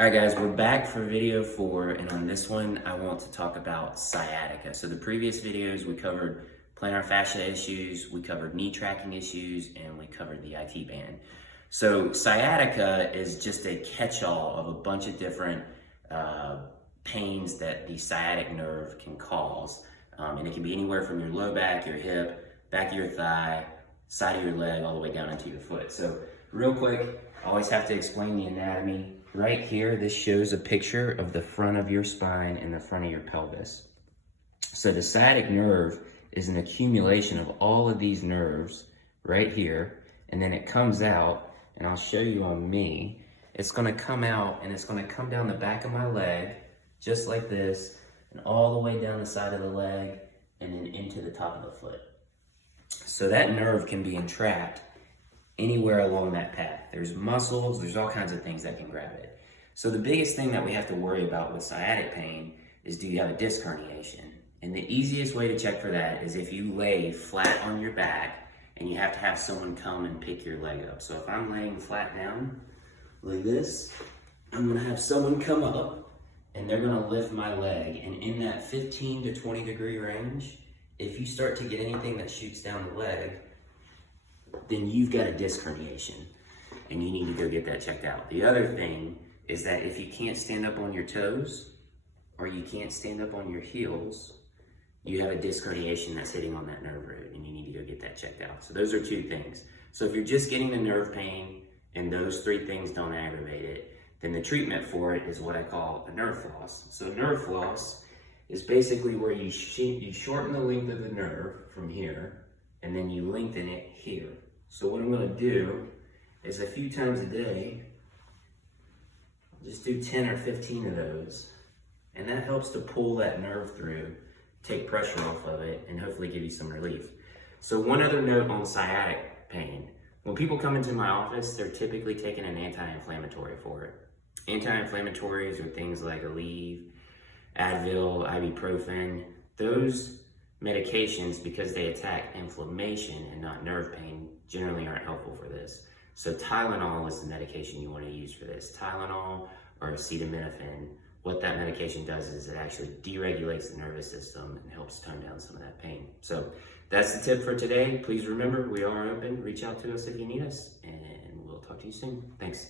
All right, guys, we're back for video 4, and on this one, I want to talk about sciatica. So the previous videos, we covered plantar fascia issues, we covered knee tracking issues, and we covered the IT band. So sciatica is just a catch-all of a bunch of different pains that the sciatic nerve can cause. And it can be anywhere from your low back, your hip, back of your thigh, side of your leg, all the way down into your foot. So real quick, I always have to explain the anatomy. Right here, this shows a picture of the front of your spine and the front of your pelvis. So the sciatic nerve is an accumulation of all of these nerves right here, and then it comes out, and I'll show you on me. It's gonna come out and it's gonna come down the back of my leg, just like this, and all the way down the side of the leg, and then into the top of the foot. So that nerve can be entrapped anywhere along that path. There's muscles, there's all kinds of things that can grab it. So the biggest thing that we have to worry about with sciatic pain is, do you have a disc herniation? And the easiest way to check for that is if you lay flat on your back and you have to have someone come and pick your leg up. So if I'm laying flat down like this, I'm gonna have someone come up and they're gonna lift my leg. And in that 15 to 20 degree range, if you start to get anything that shoots down the leg, then you've got a disc herniation and you need to go get that checked out. The other thing is that if you can't stand up on your toes or you can't stand up on your heels, you have a disc herniation that's hitting on that nerve root and you need to go get that checked out. So those are two things. So if you're just getting the nerve pain and those three things don't aggravate it, then the treatment for it is what I call a nerve floss. So nerve floss is basically where you shorten the length of the nerve from here and then you lengthen it here. So what I'm gonna do is a few times a day, just do 10 or 15 of those, and that helps to pull that nerve through, take pressure off of it, and hopefully give you some relief. So one other note on sciatic pain. When people come into my office, they're typically taking an anti-inflammatory for it. Anti-inflammatories are things like Aleve, Advil, ibuprofen. Those medications, because they attack inflammation and not nerve pain, generally aren't helpful for this. So Tylenol is the medication you want to use for this. Tylenol or acetaminophen. What that medication does is it actually deregulates the nervous system and helps tone down some of that pain. So that's the tip for today. Please remember, we are open. Reach out to us if you need us, and we'll talk to you soon. Thanks.